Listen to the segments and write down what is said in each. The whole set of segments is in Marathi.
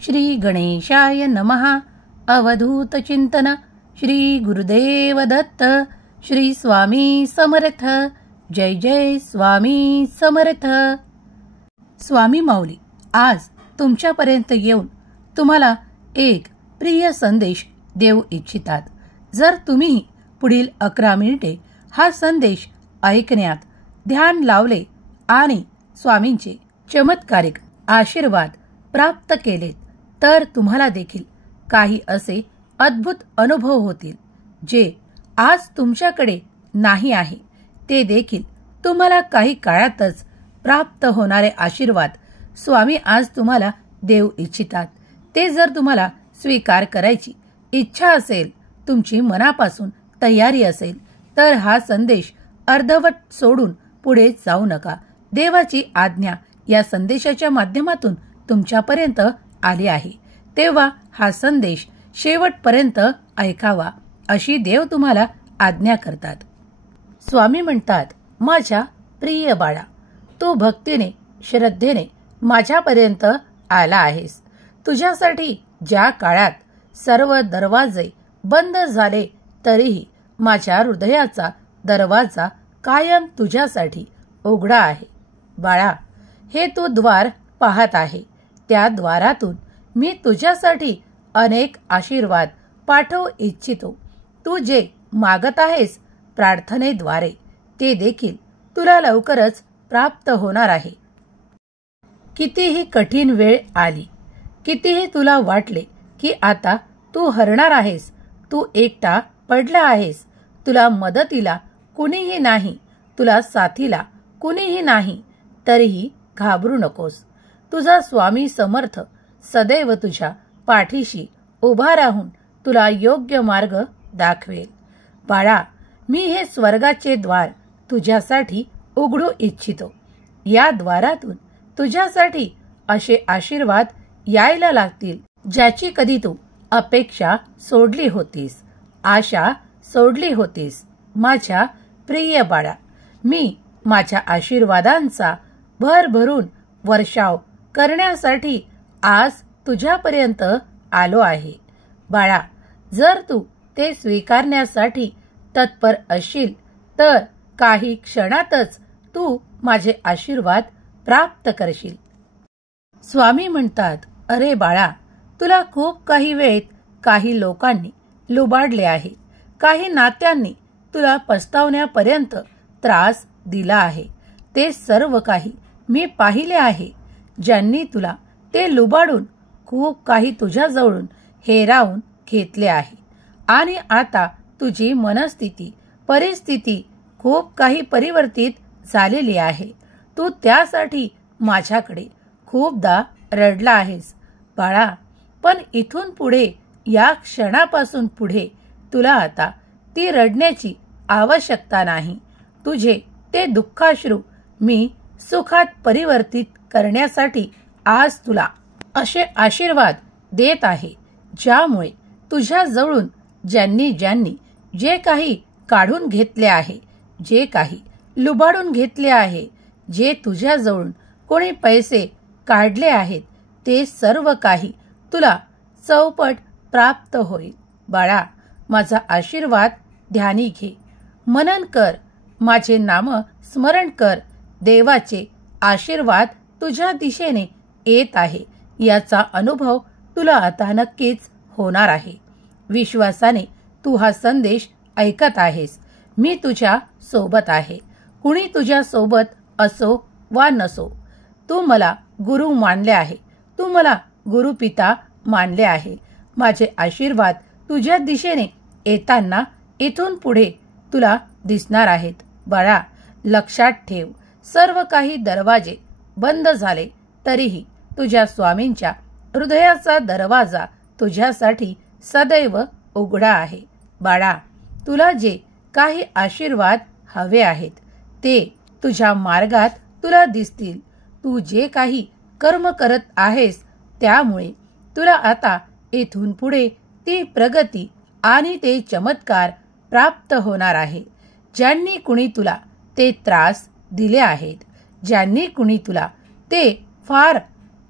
श्री गणेशाय नमः. अवधूत चिंतन. श्री गुरुदेव दत्त. श्री स्वामी समर्थ. जय जय स्वामी समर्थ. स्वामी माऊली आज तुमच्यापर्यंत येऊन तुम्हाला एक प्रिय संदेश देऊ इच्छितात. जर तुम्ही पुढील 11 मिनिटे हा संदेश ऐकण्यात ध्यान लावले आणि स्वामींचे चमत्कारिक आशीर्वाद प्राप्त केलेत तर तुम्हाला देखील काही असे अद्भुत अनुभव होतील जे आज तुमच्याकडे नाही आहे. ते देखील तुम्हाला काही काळातच प्राप्त होणारे आशीर्वाद स्वामी आज तुम्हाला देऊ इच्छितात. ते जर तुम्हाला स्वीकार करायची इच्छा असेल, तुमची मनापासून तयारी असेल तर हा संदेश अर्धवट सोडून पुढे जाऊ नका. देवाची आज्ञा या संदेशाच्या माध्यमातून तुमच्यापर्यंत आली आहे तेव्हा हा संदेश शेवटपर्यंत ऐकावा अशी देव तुम्हाला आज्ञा करतात. स्वामी म्हणतात, माझ्या प्रिय बाळा, तू भक्तीने श्रद्धेने माझ्यापर्यंत आला आहेस. तुझ्यासाठी ज्या काळात सर्व दरवाजे बंद झाले तरीही माझ्या हृदयाचा दरवाजा कायम तुझ्यासाठी उघडा आहे. बाळा, हे तू द्वार पाहत आहे. त्या द्वारातून मी तुझ्यासाठी अनेक आशीर्वाद पाठवू इच्छितो. तू जे मागत आहेस प्रार्थनेद्वारे ते देखील तुला लवकरच प्राप्त होणार आहे. कितीही कठीण वेळ आली, कितीही तुला वाटले की आता तू हरणार आहेस, तू एकटा पडला आहेस, तुला मदतीला कुणीही नाही, तुला साथीला कुणीही नाही, तरीही घाबरू नकोस. तुझा स्वामी समर्थ सदैव तुझ्या पाठीशी उभा राहून तुला योग्य मार्ग दाखवेल. बाळा, मी हे स्वर्गाचे द्वार तुझ्यासाठी उघडू इच्छितो. या द्वारातून तुझ्यासाठी असे आशीर्वाद यायला लागतील ज्याची कधी तू अपेक्षा सोडली होतीस, आशा सोडली होतीस. माझ्या प्रिय बाळा, मी माझ्या आशीर्वादांचा भरभरून वर्षाव करण्यासाठी आज तुझ्यापर्यंत आलो आहे. बाळा, जर तू ते स्वीकारण्यासाठी तत्पर असशील तर काही क्षणातच तू माझे आशीर्वाद प्राप्त करशील. स्वामी म्हणतात, अरे बाळा, तुला खूप काही वेळेत काही लोकांनी लुबाडले आहे. काही नात्यांनी तुला पस्तावण्यापर्यंत त्रास दिला आहे. ते सर्व काही मी पाहिले आहे. ज्यांनी तुला ते लुबाडून खूप काही तुझ्याजवळून हेरावून घेतले आहे आणि आता तुझी मनस्थिती परिस्थिती खूप काही परिवर्तित झालेली आहे. तू त्यासाठी माझ्याकडे खूपदा रडला आहेस. बाळा, पण इथून पुढे या क्षणापासून पुढे तुला आता ती रडण्याची आवश्यकता नाही. तुझे ते दुःखाश्रू मी सुखात परिवर्तित करण्यासाठी आज तुला असे आशीर्वाद देत आहे ज्यामुळे तुझ्या जवळून ज्यांनी ज्यांनी जे काही काढून घेतले आहे, जे काही लुबाडून घेतले आहे, जे तुझ्याजवळून कोणी पैसे काढले आहेत, ते सर्व काही तुला चौपट प्राप्त होईल. बाळा, माझा आशीर्वाद ध्यानी घे, मनन कर, माझे नाम स्मरण कर. देवाचे आशीर्वाद तुझ्या दिशेने येत आहे याचा अनुभव तुला आता नक्कीच होणार आहे. विश्वासाने तू हा संदेश ऐकत आहेस. मी तुझ्या सोबत आहे. कुणी तुझ्या सोबत असो वा नसो, तू मला गुरु मानले आहे, तू मला गुरुपिता मानले आहे. माझे आशीर्वाद तुझ्या दिशेने येताना इथून पुढे तुला दिसणार आहेत. बाळा, लक्षात ठेव, सर्व काही दरवाजे बंद झाले तरीही तुझ्या स्वामींच्या हृदयाचा दरवाजा तुझ्यासाठी सदैव उघडा आहे. बाळा, तुला जे काही आशीर्वाद हवे आहेत ते तुझ्या मार्गात तुला दिसतील. तू जे काही कर्म करत आहेस त्यामुळे तुला आता इथून पुढे ती प्रगती आणि ते चमत्कार प्राप्त होणार आहे. ज्यांनी कुणी तुला ते त्रास दिले आहेत, ज्यांनी कुणी तुला ते फार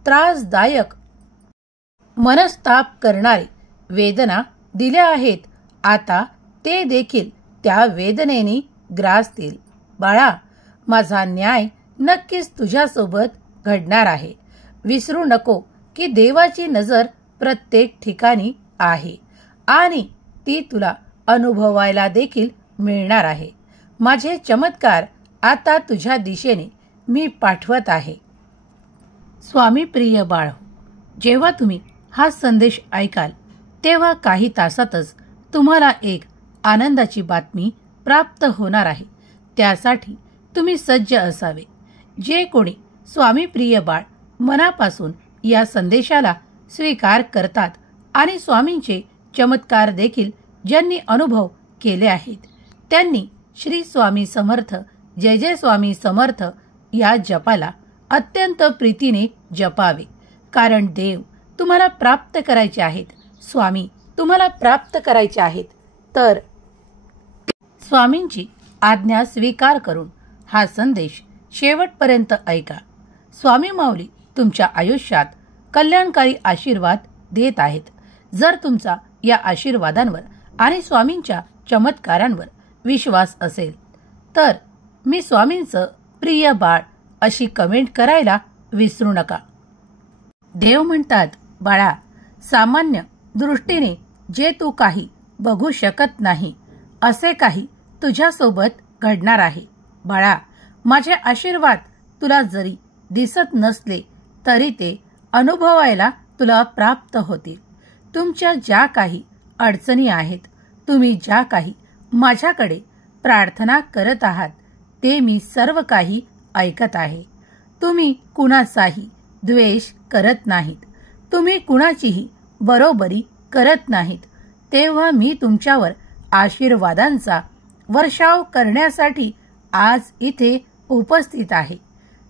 त्रासदायक मनस्ताप करणारी वेदना दिल्या आहेत, आता ते देखील त्या वेदनेने ग्रासतील. बाळा, माझा न्याय नक्कीच तुझ्यासोबत घडणार आहे. विसरू नको की देवाची नजर प्रत्येक ठिकाणी आहे आणि ती तुला अनुभवायला देखील मिळणार आहे. माझे चमत्कार आता तुझ्या दिशेने मी पाठवत आहे. स्वामी प्रिय बाळ, जेव्हा तुम्ही हा संदेश ऐकाल तेव्हा काही तासातच तुम्हाला एक आनंदाची बातमी प्राप्त होणार आहे. त्यासाठी तुम्ही सज्ज असावे. जे कोणी स्वामी प्रिय बाळ मनापासून या संदेशाला स्वीकार करतात आणि स्वामींचे चमत्कार देखील ज्यांनी अनुभव केले आहेत, त्यांनी श्री स्वामी समर्थ, जय जय स्वामी समर्थ या जपाला अत्यंत प्रीतीने जपावे. कारण देव तुम्हाला प्राप्त करायचे आहेत, स्वामी तुम्हाला प्राप्त करायचे आहेत. तर स्वामींची आज्ञा स्वीकार करून हा संदेश शेवटपर्यंत ऐका. स्वामी माऊली तुमच्या आयुष्यात कल्याणकारी आशीर्वाद देत आहेत. जर तुमचा या आशीर्वादांवर आणि स्वामींच्या चमत्कारांवर विश्वास असेल तर मी स्वामींचं प्रिय बाळ अशी कमेंट करायला विसरू नका. देव म्हणतात, बाळा, सामान्य दृष्टीने जे तू काही बघू शकत नाही असे काही तुझ्यासोबत घडणार आहे. बाळा, माझे आशीर्वाद तुला जरी दिसत नसले तरी ते अनुभवायला तुला प्राप्त होतील. तुमच्या ज्या काही अडचणी आहेत, तुम्ही ज्या काही माझ्याकडे प्रार्थना करत आहात, ते मी सर्व काही ऐकत आहे. तुम्ही कुणाचाही द्वेष करत नाहीत, तुम्ही कुणाचीही बरोबरी करत नाहीत. तेव्हा मी तुमच्यावर आशीर्वादांचा वर्षाव करण्यासाठी आज इथे उपस्थित आहे.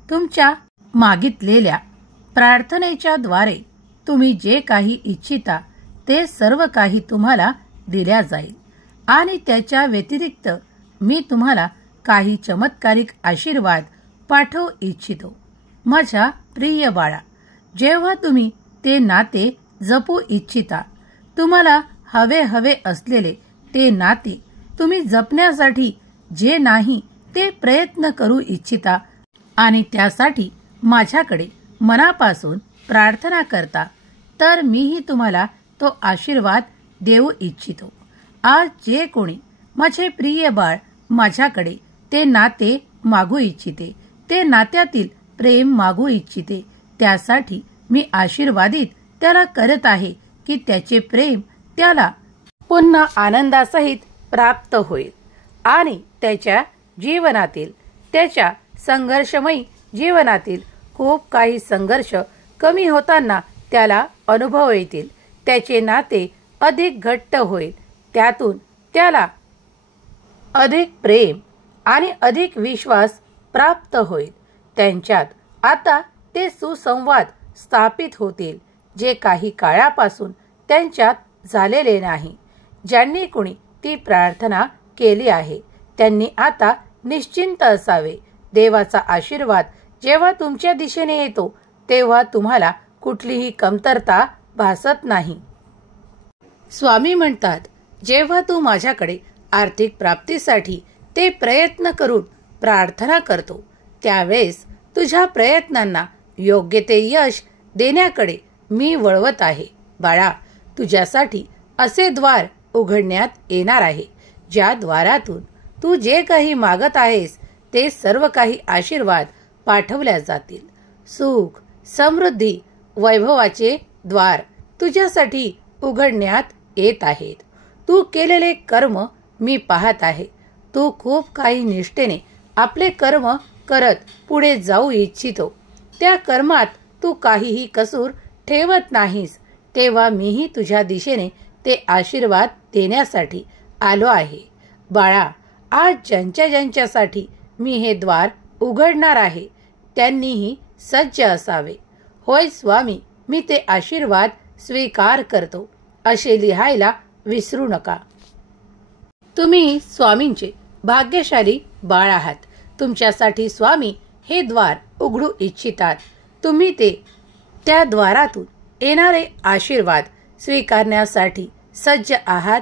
तुमच्या मागितलेल्या प्रार्थनेच्या द्वारे तुम्ही जे काही इच्छिता ते सर्व काही तुम्हाला दिल्या जाईल आणि त्याच्या व्यतिरिक्त मी तुम्हाला काही चमत्कारिक आशीर्वाद पाठवू इच्छितो. माझ्या प्रिय बाळा, जेव्हा तुम्ही ते नाते जपू इच्छिता, तुम्हाला हवे असलेले ते नाते तुम्ही जपण्यासाठी जे नाही ते प्रयत्न करू इच्छिता आणि त्यासाठी माझ्याकडे मनापासून प्रार्थना करता, तर मीही तुम्हाला तो आशीर्वाद देऊ इच्छितो. आज जे कोणी माझे प्रिय बाळ माझ्याकडे ते नाते मागू इच्छिते, ते नात्यातील प्रेम मागू इच्छिते, त्यासाठी मी आशीर्वादित त्याला करत आहे की त्याचे प्रेम त्याला पुन्हा आनंदासहित प्राप्त होईल आणि त्याच्या जीवनातील, त्याच्या संघर्षमयी जीवनातील खूप काही संघर्ष कमी होताना त्याला अनुभव येतील. त्याचे नाते अधिक घट्ट होईल, त्यातून त्याला अधिक प्रेम आणि अधिक विश्वास प्राप्त होईल. त्यांच्यात आता ते सुसंवाद स्थापित होतील, जे काही काळापासून त्यांच्यात झालेले नाही. ज्यांनी कोणी ती प्रार्थना केली आहे त्यांनी आता निश्चिंत असावे. देवाचा आशीर्वाद जेव्हा तुमच्या दिशेने येतो तेव्हा तुम्हाला कुठलीही कमतरता भासत नाही. स्वामी म्हणतात, जेव्हा तू माझ्याकडे आर्थिक प्राप्तीसाठी ते प्रयत्न करून प्रार्थना करतो, त्यावेळेस तुझ्या प्रयत्नांना योग्य ते यश देण्याकडे मी वळवत आहे. बाळा, तुझ्यासाठी असे द्वार उघडण्यात येणार आहे, ज्या द्वारातून तू जे काही मागत आहेस ते सर्व काही आशीर्वाद पाठवल्या जातील. सुख, समृद्धी, वैभवाचे द्वार तुझ्यासाठी उघडण्यात येत आहेत. तू केलेले कर्म मी पाहत आहे. तू खूप काही निष्ठेने आपले कर्म करत पुढे जाऊ इच्छितो. त्या कर्मात तू काहीही कसूर ठेवत नाहीस. तेव्हा मीही तुझ्या दिशेने ते आशीर्वाद देण्यासाठी आलो आहे. बाळा, आज ज्यांच्यासाठी मी हे द्वार उघडणार आहे त्यांनीही सज्ज असावे. होय स्वामी, मी ते आशीर्वाद स्वीकार करतो असे लिहायला विसरू नका. तुम्ही स्वामींचे भाग्यशाली बाळ आहात. तुमच्यासाठी स्वामी हे द्वार उघडू इच्छितात. तुम्ही त्या द्वारातून येणारे आशीर्वाद स्वीकारण्यासाठी सज्ज आहात?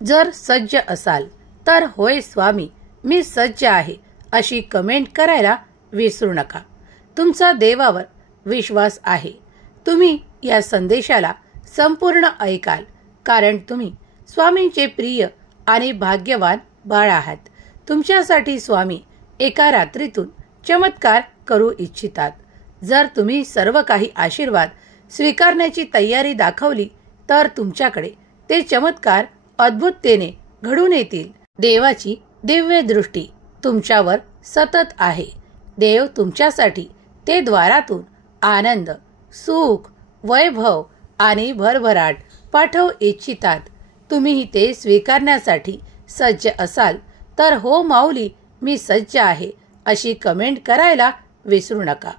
जर सज्ज असाल तर होय स्वामी, मी सज्ज आहे अशी कमेंट करायला विसरू नका. तुमचा देवावर विश्वास आहे. तुम्ही या संदेशाला संपूर्ण ऐकाल, कारण तुम्ही स्वामींचे प्रिय आणि भाग्यवान बाळ आहात. तुमच्यासाठी स्वामी एका रात्रीतून चमत्कार करू इच्छितात. जर तुम्ही सर्व काही आशीर्वाद स्वीकारण्याची तयारी दाखवली तर तुमच्याकडे ते चमत्कार अद्भुततेने घडून येतील. देवाची दिव्य दृष्टी तुमच्यावर सतत आहे. देव तुमच्यासाठी ते द्वारातून आनंद, सुख, वैभव आणि भरभराट पाठवू इच्छितात. तुम्ही ते स्वीकारण्यासाठी सज्ज असाल तर हो माऊली, मी सज्ज आहे अशी कमेंट करायला विसरू नका.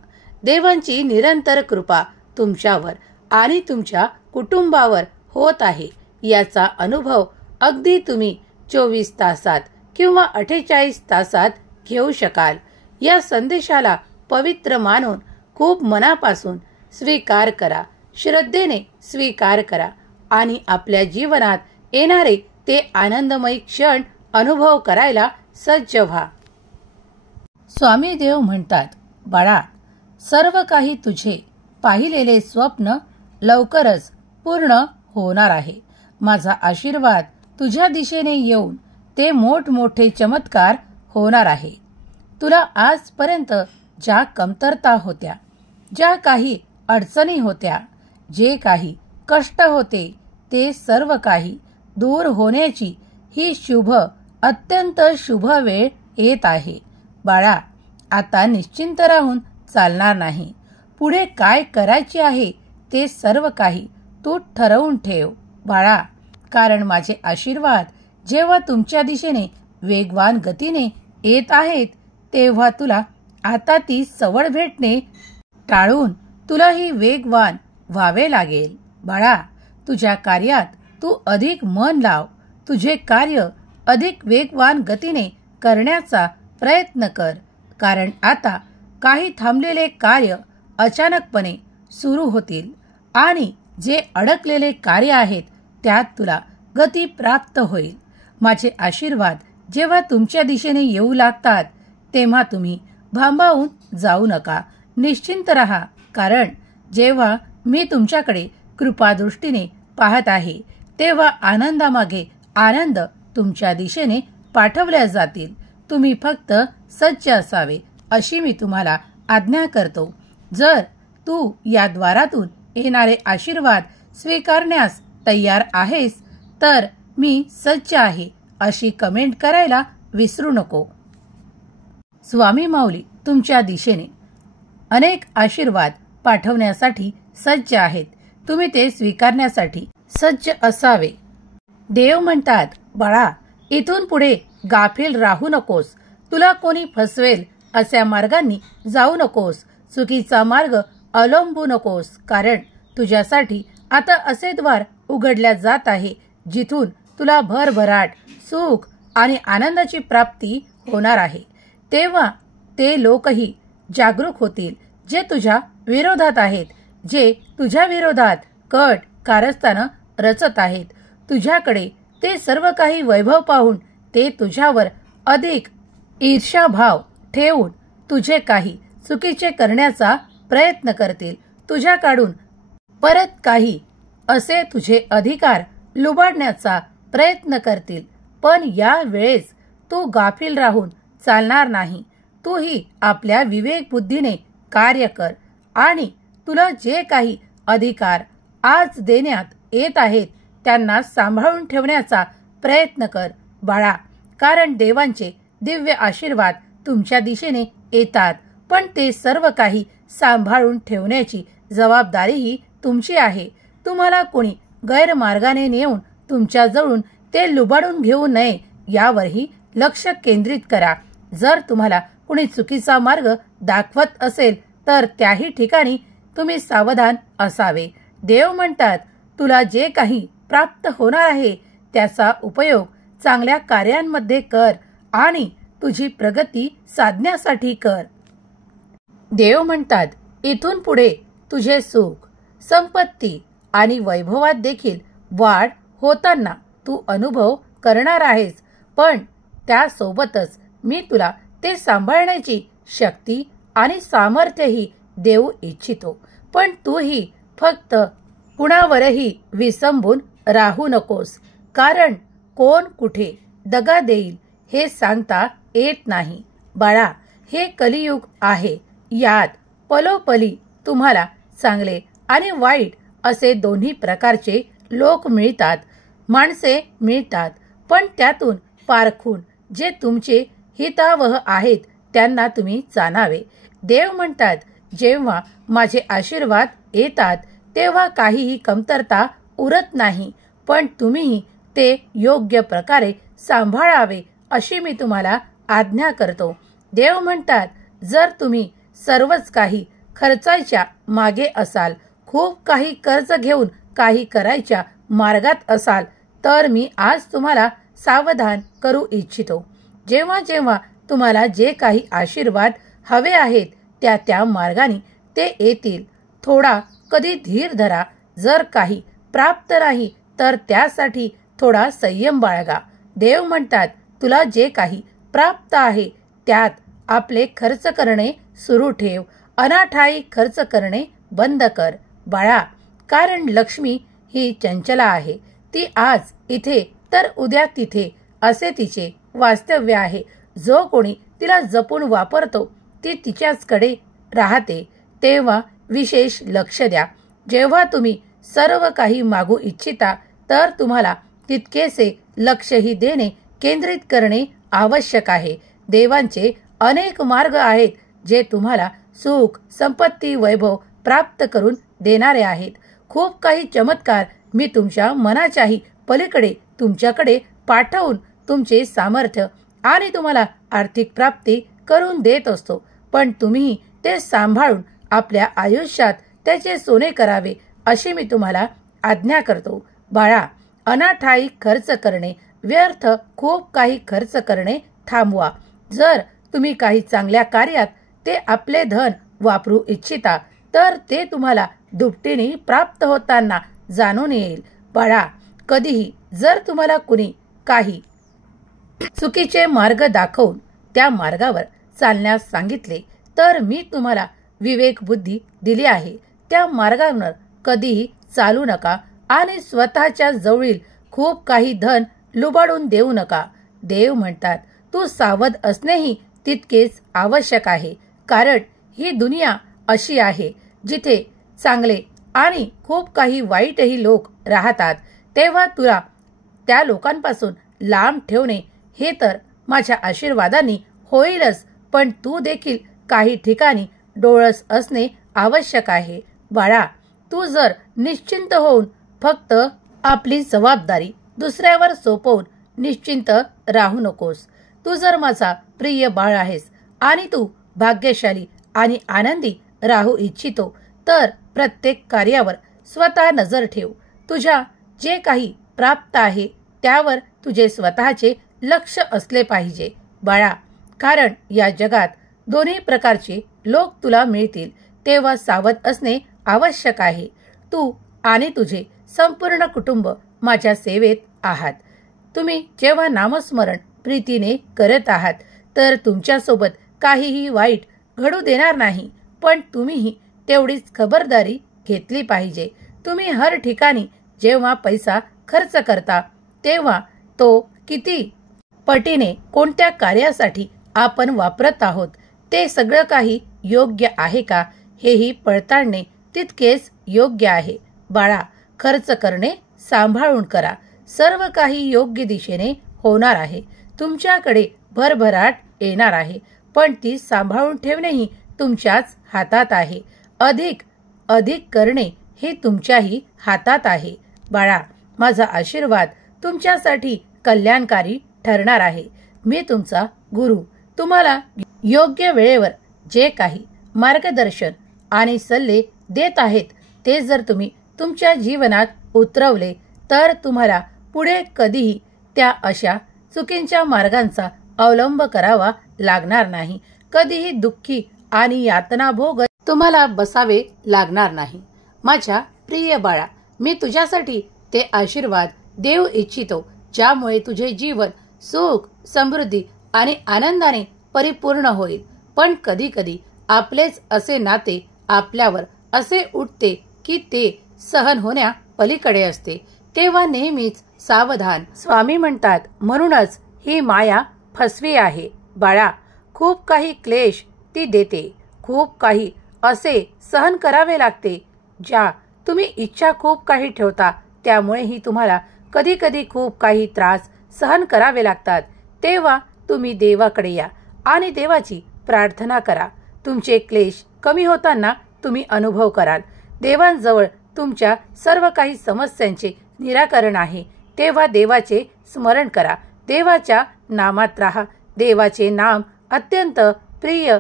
देवांची निरंतर कृपा तुमच्यावर आणि तुमच्या कुटुंबावर होत आहे याचा अनुभव अगदी तुम्ही 24 तासात किंवा 48 तासात घेऊ शकाल. या संदेशाला पवित्र मानून खूप मनापासून स्वीकार करा, श्रद्धेने स्वीकार करा आणि आपल्या जीवनात येणारे ते आनंदमय क्षण अनुभव करायला सज्ज व्हा. स्वामी देव म्हणतात, बाळा, सर्व काही तुझे पाहिलेले स्वप्न लवकरच पूर्ण होणार आहे. माझा आशीर्वाद तुझ्या दिशेने येऊन ते मोठमोठे चमत्कार होणार आहे. तुला आजपर्यंत ज्या कमतरता होत्या, ज्या काही अडचणी होत्या, जे काही कष्ट होते, ते सर्व काही दूर होण्याची ही अत्यंत शुभ वेळ येत आहे. बाळा, आता निश्चिंत राहून चालणार नाही. पुढे काय करायचे आहे ते सर्व काही तू ठरवून ठेव बाळा, कारण माझे आशीर्वाद जेव्हा तुमच्या दिशेने वेगवान गतीने येत आहेत तेव्हा तुला आता ती सवड भेटणे टाळून तुलाही वेगवान व्हावे लागेल. बाळा, तुझ्या कार्यात तू अधिक मन लाव. तुझे कार्य अधिक वेगवान गतीने करण्याचा प्रयत्न कर, कारण आता काही थांबलेले कार्य अचानकपणे सुरू होतील आणि जे अडकलेले कार्य आहेत त्यात तुला गती प्राप्त होईल. माझे आशीर्वाद जेव्हा तुमच्या दिशेने येऊ लागतात तेव्हा तुम्ही भांबावून जाऊ नका. निश्चिंत रहा, कारण जेव्हा मी तुमच्याकडे कृपादृष्टीने पाहत आहे तेव्हा आनंदामागे आनंद तुमच्या दिशेने पाठवल्या जातील. तुम्ही फक्त सज्ज असावे अशी मी तुम्हाला आज्ञा करतो. जर तू या द्वारातून येणारे आशीर्वाद स्वीकारण्यास तयार आहेस तर मी सज्ज आहे अशी कमेंट करायला विसरू नको. स्वामी माऊली तुमच्या दिशेने अनेक आशीर्वाद पाठवण्यासाठी सज्ज आहेत. तुम्ही ते स्वीकारण्यासाठी सज्ज असावे. देव म्हणतात, बाळा, इथून पुढे गाफील राहू नकोस. तुला कोणी फसवेल अशा मार्गांनी जाऊ नकोस. चुकीचा मार्ग अवलंबू नकोस, कारण तुझ्यासाठी आता असे द्वार उघडल्या जात आहे जिथून तुला भरभराट, सुख आणि आनंदाची प्राप्ती होणार आहे. तेव्हा ते लोकही जागरूक होतील जे तुझ्या विरोधात आहेत, जे तुझ्या विरोधात कट कारस्थानं रचत आहेत. तुझ्याकडे ते सर्व काही वैभव पाहून ते तुझ्यावर अधिक ईर्ष्याभाव ठेवून तुझे काही चुकीचे करण्याचा प्रयत्न करतील. तुझ्याकडून परत काही असे तुझे अधिकार लुबाडण्याचा प्रयत्न करतील. पण या वेळेस तू गाफील राहून चालणार नाही. तूही आपल्या विवेक बुद्धीने कार्य कर आणि तुला जे काही अधिकार आज देण्यात येत आहेत त्यांना सांभाळून ठेवण्याचा प्रयत्न कर बाळा, कारण देवांचे दिव्य आशीर्वाद तुमच्या दिशेने येतात. पण ते सर्व काही सांभाळून ठेवण्याची जबाबदारीही तुमची आहे. तुम्हाला कोणी गैरमार्गाने नेऊन तुमच्याजवळून ते लुबाडून घेऊ नये यावरही लक्ष केंद्रित करा. जर तुम्हाला कुणी चुकीचा मार्ग दाखवत असेल तर त्याही ठिकाणी तुम्ही सावधान असावे. देव म्हणतात, तुला जे काही प्राप्त होणार आहे त्याचा उपयोग चांगल्या कार्यांमध्ये कर आणि तुझी प्रगती साधण्यासाठी कर. देव म्हणतात, इथून पुढे तुझे सुख, संपत्ती आणि वैभवात देखील वाढ होताना तू अनुभव करणार आहेस, पण त्यासोबतच मी तुला ते सांभाळण्याची शक्ती आणि सामर्थ्यही देऊ इच्छितो. पण तूही फक्त कुणावरही विसंबून राहू नकोस, कारण कोण कुठे दगा देईल हे सांगता येत नाही. बाळा, हे कलियुग आहे. यात पलोपली तुम्हाला चांगले आणि वाईट असे दोन्ही प्रकारचे लोक मिळतात, माणसे मिळतात. पण त्यातून पारखून जे तुमचे हितावह आहेत त्यांना तुम्ही जाणावे. देव म्हणतात, जेव्हा माझे आशीर्वाद येतात तेव्हा काहीही कमतरता उरत नाही, पण तुम्हीही ते योग्य प्रकारे सांभाळावे अशी मी तुम्हाला आज्ञा करतो. देव म्हणतात, जर तुम्ही सर्वच काही खर्चायच्या मागे असाल, खूप काही कर्ज घेऊन काही करायच्या मार्गात असाल, तर मी आज तुम्हाला सावधान करू इच्छितो. जेव्हा जेव्हा तुम्हाला जे काही आशीर्वाद हवे आहेत त्या त्या मार्गाने ते येतील. थोडा कधी धीर धरा. जर काही प्राप्त नाही तर त्यासाठी थोडा संयम बाळगा. देव म्हणतात, तुला जे काही प्राप्त आहे त्यात आपले खर्च करणे सुरू ठेव. अनाठाई खर्च करणे बंद कर बाळा, कारण लक्ष्मी ही चंचला आहे. ती आज इथे तर उद्या तिथे असे तिचे वास्तव्य आहे. जो कोणी तिला जपून वापरतो ती तिच्याचकडे राहते. तेव्हा विशेष लक्ष द्या. जेव्हा तुम्ही सर्व काही मागू इच्छिता तर तुम्हाला तितकेसे लक्षही देणे, केंद्रित करणे आवश्यक आहे. देवांचे अनेक मार्ग आहेत जे तुम्हाला सुख, संपत्ती, वैभव प्राप्त करून देणारे आहेत. खूप काही चमत्कार मी तुमच्या मनाच्याही पलीकडे तुमच्याकडे पाठवून तुमचे सामर्थ्य आणि तुम्हाला आर्थिक प्राप्ती करून देत असतो. पण तुम्ही ते सांभाळून आपल्या आयुष्यात त्याचे सोने करावे अशी मी तुम्हाला आज्ञा करतो. बाळा, अनाठाई खर्च करणे, व्यर्थ खूप काही खर्च करणे थांबवा. जर तुम्ही काही चांगल्या कार्यात ते आपले धन वापरू इच्छिता तर ते तुम्हाला दुपटीने प्राप्त होताना जाणून येईल. बाळा, कधीही जर तुम्हाला कुणी काही चुकीचे मार्ग दाखवून त्या मार्गावर चालण्यास सांगितले तर मी तुम्हाला विवेक बुद्धी दिली आहे. त्या मार्गावर कधीही चालू नका आणि स्वतःच्या जवळील खूप काही धन लुबाडून देऊ नका. देव म्हणतात, तू सावध असणेही तितकेच आवश्यक आहे, कारण ही दुनिया अशी आहे जिथे चांगले आणि खूप काही वाईटही लोक राहतात. तेव्हा तुला त्या लोकांपासून लांब ठेवणे हे तर माझ्या आशीर्वादाने होईलच, पण तू देखील काही ठिकाणी डोळस असणे आवश्यक आहे. बाळा, तू जर निश्चिंत होऊन फक्त आपली जबाबदारी दुसऱ्यावर सोपवून निश्चिंत राहू नकोस. तू जर माझा प्रिय बाळ आहेस आणि तू भाग्यशाली आणि आनंदी राहू इच्छितो तर प्रत्येक कार्यावर स्वतः नजर ठेव. तुझ्या जे काही प्राप्त आहे त्यावर तुझे स्वतःचे लक्ष असले पाहिजे बाळा, कारण या जगात दोन्ही प्रकारचे लोक तुला मिळतील. तेव्हा सावध असणे आवश्यक आहे. तू आणि तुझे संपूर्ण कुटुंब माझ्या सेवेत आहात. तुम्ही जेव्हा नामस्मरण प्रीतीने करत आहात तर तुमच्यासोबत काहीही वाईट घडू देणार नाही, पण तुम्हीही तेवढीच खबरदारी घेतली पाहिजे. तुम्ही हर ठिकाणी जेव्हा पैसा खर्च करता तेव्हा तो किती पटीने कोणत्या कार्यासाठी आपण वापरत आहोत ते सगळं काही योग्य आहे का हेही पडताळणे तितकेच योग्य आहे. बाळा, खर्च करणे सांभाळून करा. सर्व काही योग्य दिशेने होणार आहे. तुमच्याकडे भरभराट येणार आहे, पण ती सांभाळून ठेवणेही तुमच्याच हातात आहे. अधिक अधिक करणे हे तुमच्याही हातात आहे. बाळा, माझा आशीर्वाद तुमच्यासाठी कल्याणकारी ठरणार आहे. मी तुमचा गुरु तुम्हाला योग्य वेळेवर जे काही मार्गदर्शन आणि सल्ले देत आहेत ते जर तुम्ही तुमच्या जीवनात उतरवले तर तुम्हाला पुढे कधीही त्या अशा चुकीच्या मार्गांचा अवलंब करावा लागणार नाही. कधीही दुःखी आणि यातना भोगत तुम्हाला बसावे लागणार नाही. माझ्या प्रिय बाळा, मी तुझ्यासाठी ते आशीर्वाद देऊ इच्छितो ज्यामुळे तुझे जीवन सुख, समृद्धी आणि आनंदाने परिपूर्ण होईल. पण कधी कधी आपलेच असे नाते आपल्यावर असे उठते की ते सहन होण्या पलीकडे असते. तेव्हा नेहमीच सावधान. स्वामी म्हणतात, म्हणूनच ही माया फसवी आहे. बाळा, खूप काही क्लेश ती देते. खूप काही असे सहन करावे लागते ज्या तुम्ही इच्छा खूप काही ठेवता, त्यामुळेही तुम्हाला कधी कधी खूप काही त्रास सहन करावे लागतात. तेव्हा तुम्ही देवाकडे या आणि देवाची प्रार्थना करा. तुमचे क्लेश कमी होताना तुम्ही अनुभव कराल. देवांजवळ तुमच्या सर्व काही समस्यांचे निराकरण आहे. तेव्हा देवाचे स्मरण करा. देवाच्या नामात राहा. देवाचे नाम अत्यंत प्रिय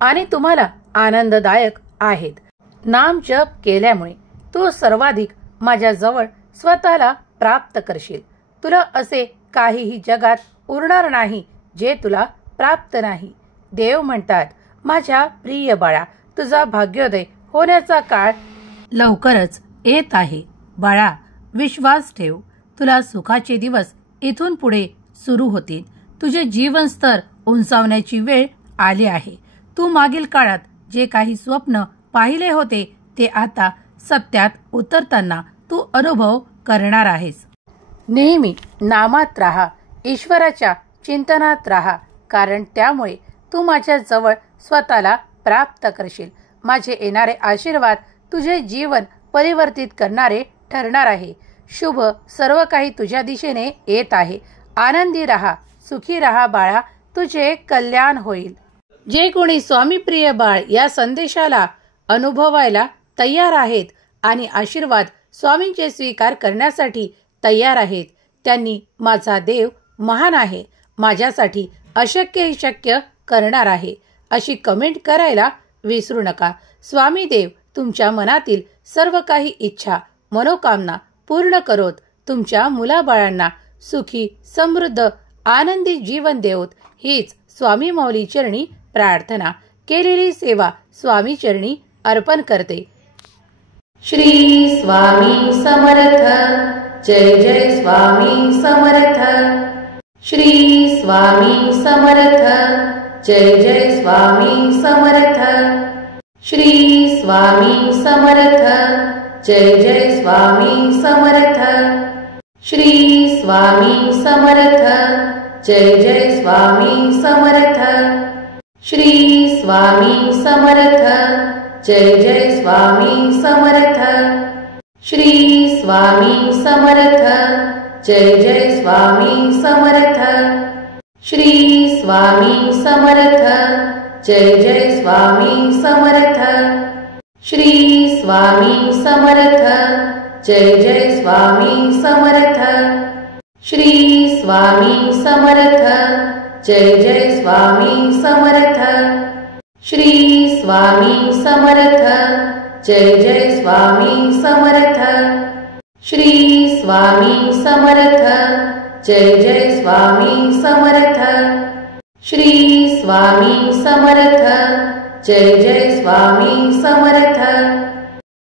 आणि तुम्हाला आनंददायक आहेत. नाम जप केल्यामुळे तू सर्वाधिक माझ्या जवळ स्वतःला प्राप्त करशील. तुला असे काहीही जगात उरणार नाही जे तुला प्राप्त नाही. देव म्हणतात, माझ्या प्रिय बाळा, तुझा भाग्योदय होण्याचा काळ लवकरच येत आहे. बाळा, विश्वास ठेव. तुला सुखाचे दिवस इथून पुढे सुरू होतील. तुझे जीवन स्तर उंचावण्याची वेळ आली आहे. तू मागील काळात जे काही स्वप्न पाहिले होते ते आता सत्यात उतरताना तू अनुभव करणार आहेस. नेहमी नामात राहा. ईश्वराच्या चिंतनात राहा, कारण त्यामुळे तू माझ्या जवळ स्वतःला प्राप्त करशील. माझे येणारे आशीर्वाद तुझे जीवन परिवर्तित करणारे ठरणार आहे. शुभ सर्व काही तुझ्या दिशेने येत आहे. आनंदी राहा, सुखी राहा बाळा, तुझे कल्याण होईल. जे कोणी स्वामी प्रिय बाळ या संदेशाला अनुभवायला तयार आहेत आणि आशीर्वाद स्वामींचे स्वीकार करण्यासाठी तयार आहेत, त्यांनी माझा देव महान आहे, माझ्यासाठी अशक्य ही शक्य करणार आहे, अशी कमेंट करायला विसरू नका. स्वामी देव तुमच्या मनातील सर्व काही इच्छा, मनोकामना पूर्ण करोत. तुमच्या मुलाबाळांना सुखी, समृद्ध, आनंदी जीवन देवोत. हीच स्वामी माऊली चरणी प्रार्थना. केलेली सेवा स्वामी चरणी अर्पण करते. श्री स्वामी समर्थ. जय जय स्वामी समर्थ. श्री स्वामी समर्थ. जय जय स्वामी समर्थ. श्री स्वामी समर्थ. जय जय स्वामी समर्थ. श्री स्वामी समर्थ. जय जय स्वामी समर्थ. श्री स्वामी समर्थ. जय जय स्वामी समर्थ. श्री स्वामी समर्थ. जय जय स्वामी समर्थ. श्री स्वामी समर्थ. जय जय स्वामी समर्थ. श्री स्वामी समर्थ. जय जय स्वामी समर्थ. श्री स्वामी समर्थ. जय जय स्वामी समर्थ. श्री स्वामी समर्थ. जय जय स्वामी समर्थ. श्री स्वामी समर्थ. जय जय स्वामी समर्थ. श्री स्वामी समर्थ. जय जय स्वामी समर्थ.